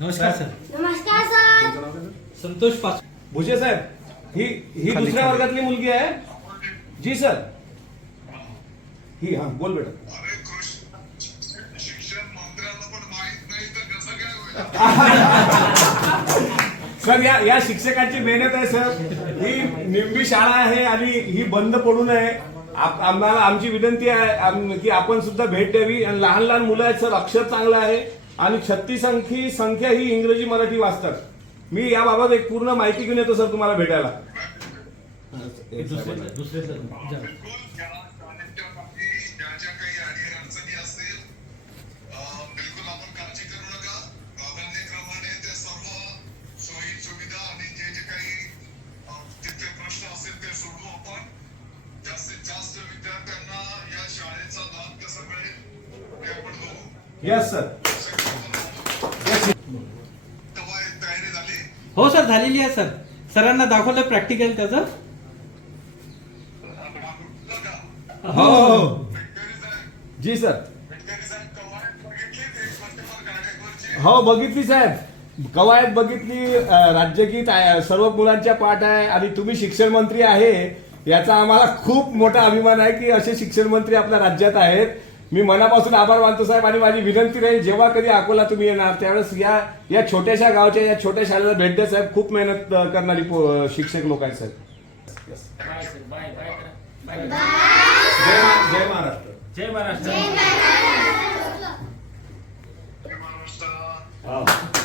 नमस्कार सर. नमस्कार सर. संतोष भुजे साहेब, ही दुसऱ्या वर्गातली मुलगी आहे. जी सर. ही हा बोल बेटा. शिक्षण मंत्र्यांना पण माहित नाही तर कसं काय होईल. सर या शिक्षकांची मेहनत आहे सर. ही निंबी शाळा आहे आणि ही बंद पडू नये. आम्हाला आमची विनंती आहे की आपण सुद्धा भेट द्यावी. आणि लहान लहान मुलं आहेत सर, अक्षर चांगलं आहे आणि 36 अंकी संख्या ही इंग्रजी मराठी वाचतात. मी याबाबत एक पूर्ण माहिती घेऊन येतो सर तुम्हाला भेटायला. दुसरे सर बिलकुल ज्या शाळेच्या बाकी ज्या ज्या काही अडचणी असतील बिलकुल आपण काळजी करू नका. प्राधान्यक्रमाने त्या सर्व सोयी सुविधा आणि जे जे काही तिथे प्रश्न असतील ते सोडवू आपण. जास्तीत जास्त विद्यार्थ्यांना या शाळेचा लाभ कसा मिळेल ते आपण बघू. Yes sir. तयारी झाली. हो सर, झालेली आहे सर. सरांना दाखवलं प्रॅक्टिकल त्याचं. हो हो जी सर. हो बघितली साहेब, कवायत बघितली, राज्यगीत सर्व मुलांच्या पाठ आहे. आणि तुम्ही शिक्षण मंत्री आहे याचा आम्हाला खूप मोठा अभिमान आहे की असे शिक्षण मंत्री आपल्या राज्यात आहेत. मी मनापासून आभार मानतो साहेब. आणि माझी विनंती राहील जेव्हा कधी अकोला तुम्ही येणार त्यावेळेस या छोट्याशा गावच्या या छोट्या शाळेला भेट द्या साहेब. खूप मेहनत करणारी शिक्षक लोक आहेत साहेब. जय महाराष्ट्र. जय महाराष्ट्र. जय महाराष्ट्र.